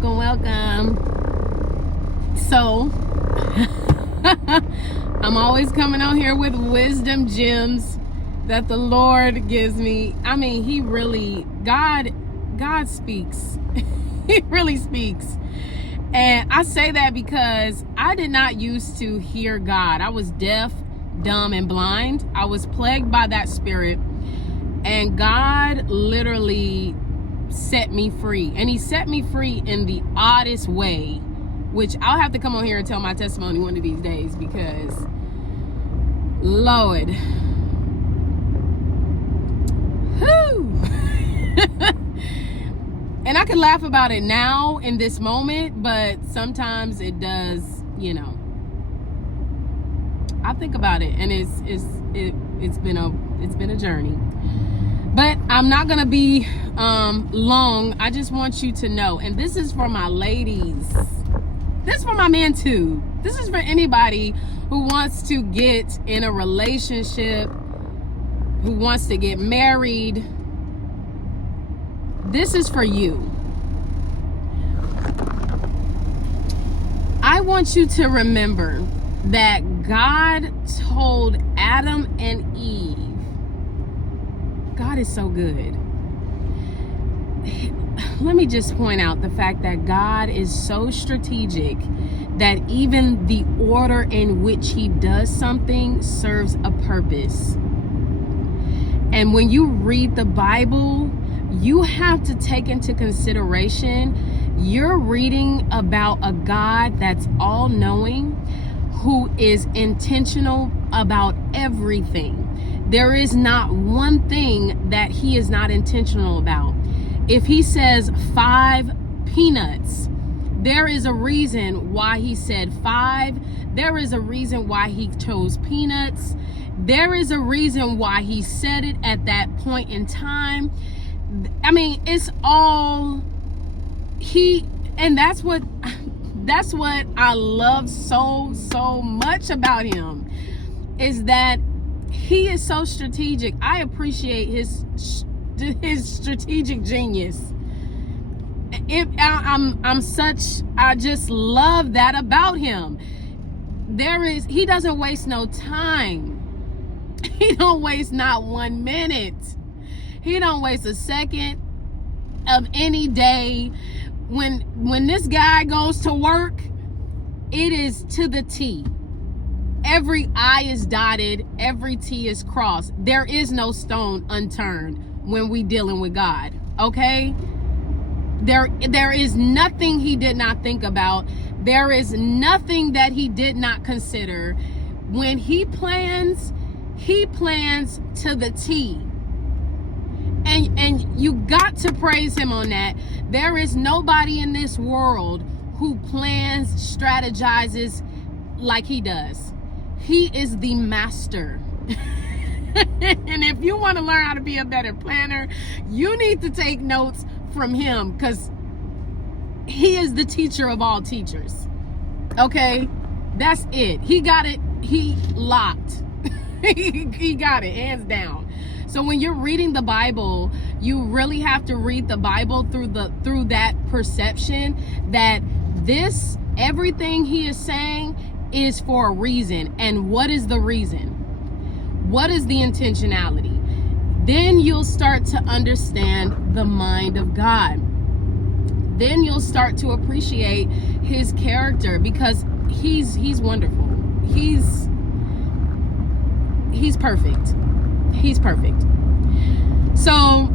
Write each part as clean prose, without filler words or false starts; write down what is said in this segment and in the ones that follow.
welcome. So, I'm always coming on here with wisdom gems that the Lord gives me. I mean, He really, God speaks. He really speaks. And I say that because I did not used to hear God. I was deaf, dumb, and blind. I was plagued by that spirit. And God literally set me free. And He set me free in the oddest way, which I'll have to come on here and tell my testimony one of these days because, Lord. Whew. And I can laugh about it now in this moment, but sometimes it does, I think about it, and it's been a journey. But I'm not gonna be long. I just want you to know, and this is for my ladies. This is for my men too. This is for anybody who wants to get in a relationship, who wants to get married. This is for you. I want you to remember that God told Adam and Eve, God is so good. Let me just point out the fact that God is so strategic that even the order in which He does something serves a purpose. And when you read the Bible, you have to take into consideration you're reading about a God that's all-knowing, who is intentional about everything. There is not one thing that He is not intentional about. If He says 5 peanuts, there is a reason why He said 5. There is a reason why He chose peanuts. There is a reason why He said it at that point in time. I mean, it's all and that's what I love so much about Him, is that He is so strategic. I appreciate his strategic genius. I just love that about Him. He doesn't waste no time. He don't waste not 1 minute. He don't waste a second of any day. When this guy goes to work, it is to the T. Every I is dotted, every T is crossed. There is no stone unturned when we dealing with God, okay? There is nothing He did not think about. There is nothing that He did not consider. When He plans to the T. And you got to praise Him on that. There is nobody in this world who plans, strategizes like He does. He is the master. And if you want to learn how to be a better planner, you need to take notes from Him, because He is the teacher of all teachers. Okay? That's it. He got it. He locked. He got it, hands down. So when you're reading the Bible, you really have to read the Bible through that perception that everything He is saying is for a reason. And what is the reason? What is the intentionality? Then you'll start to understand the mind of God. Then you'll start to appreciate His character, because He's wonderful. He's perfect. He's perfect. So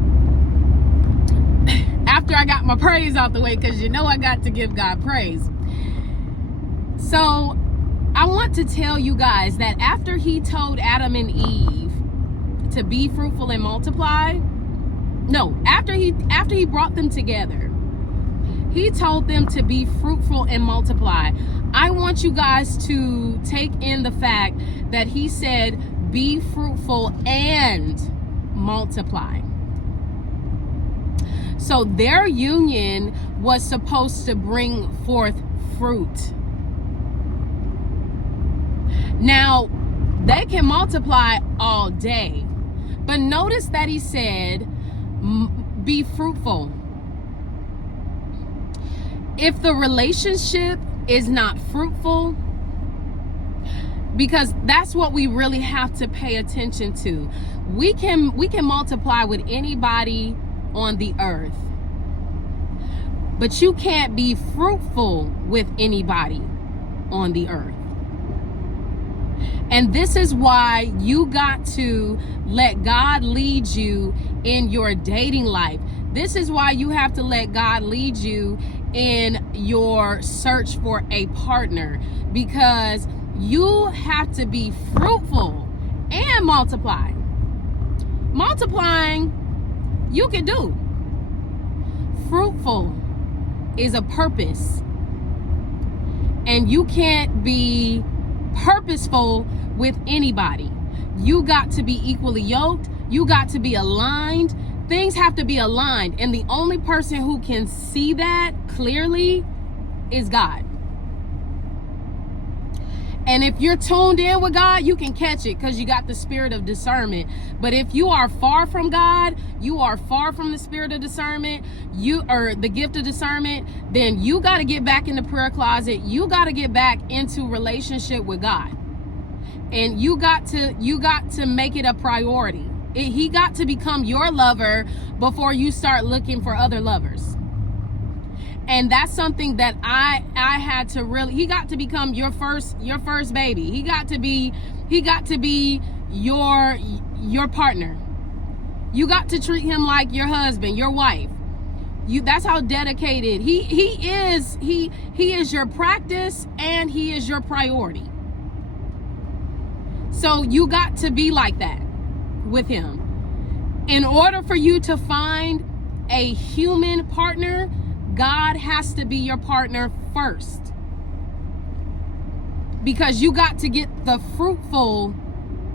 after I got my praise out the way, because I got to give God praise. So I want to tell you guys that after He told Adam and Eve to be fruitful and multiply, after he brought them together, He told them to be fruitful and multiply. I want you guys to take in the fact that He said, be fruitful and multiply. So their union was supposed to bring forth fruit. Now, they can multiply all day, but notice that He said, be fruitful. If the relationship is not fruitful, because that's what we really have to pay attention to. We can multiply with anybody on the earth, but you can't be fruitful with anybody on the earth. And this is why you got to let God lead you in your dating life. This is why you have to let God lead you in your search for a partner, because you have to be fruitful and multiply. Multiplying, you can do. Fruitful is a purpose. And you can't be purposeful with anybody. You got to be equally yoked. You got to be aligned. Things have to be aligned. And the only person who can see that clearly is God. And if you're tuned in with God, you can catch it because you got the spirit of discernment. But if you are far from God, you are far from the spirit of discernment, or the gift of discernment, then you got to get back in the prayer closet. You got to get back into relationship with God. And you got to make it a priority. He got to become your lover before you start looking for other lovers. And that's something that I had to really, he got to become your first baby. He got to be your partner. You got to treat him like your husband, your wife. That's how dedicated he is your practice, and he is your priority. So you got to be like that with him. In order for you to find a human partner, God has to be your partner first. Because you got to get the fruitful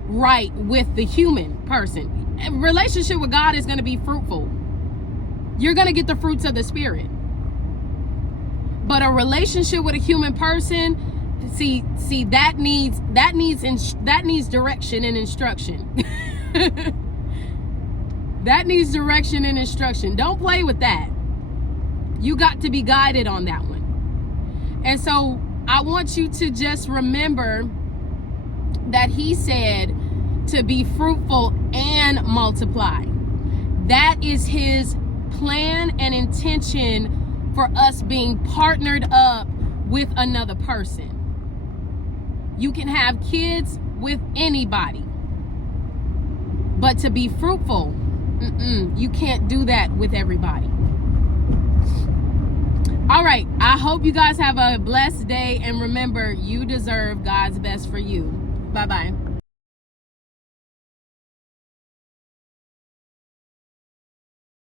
right with the human person. A relationship with God is going to be fruitful. You're going to get the fruits of the Spirit. But a relationship with a human person, see that needs direction and instruction. That needs direction and instruction. Don't play with that. You got to be guided on that one. And so I want you to just remember that he said to be fruitful and multiply. That is his plan and intention for us being partnered up with another person. You can have kids with anybody, but to be fruitful, you can't do that with everybody. All right, I hope you guys have a blessed day, and remember, you deserve God's best for you. Bye-bye.